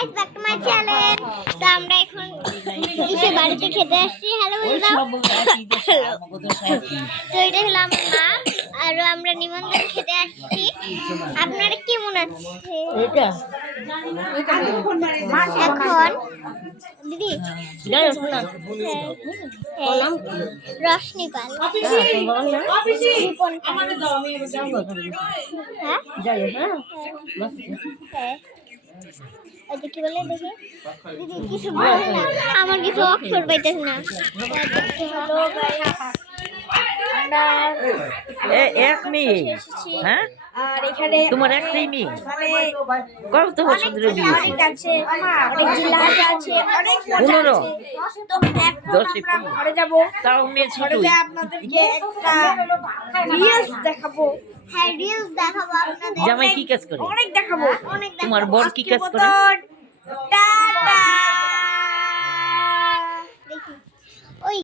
Guys, back to my channel. তো আমরা এখন এসে বাড়িতে খেতে আসছি। হ্যালো বলে দাও। তো এটা হলো আমার মা, আর আমরা নিমন্ত্রণ খেতে আসছি। আপনারা কেমন আছে? এখন দিদি রশনি পাল কি বলে দেখি দিদি কিছু বলে না, আমার কিছু অক্ষর পাইতেছে না। এক মেয়ে, হ্যাঁ, আর এখানে তোমার একটাই মেয়ে, মানে কত বছর ধরে বিয়ে হয়েছে? অনেক আছে, অনেক জিলাস আছে, অনেক মজা 15 আছে। তো এখন 10 আমরা ঘরে যাব। তাও মেয়ে ঘরে ছোটই। গিয়ে আপনাদেরকে একটা রিলস দেখাবো। হ্যাঁ, রিলস দেখাবো আপনাদের। জামাই কি কাজ করে? অনেক দেখাবো। অনেক তোমার বর কি কাজ করে? টাটা।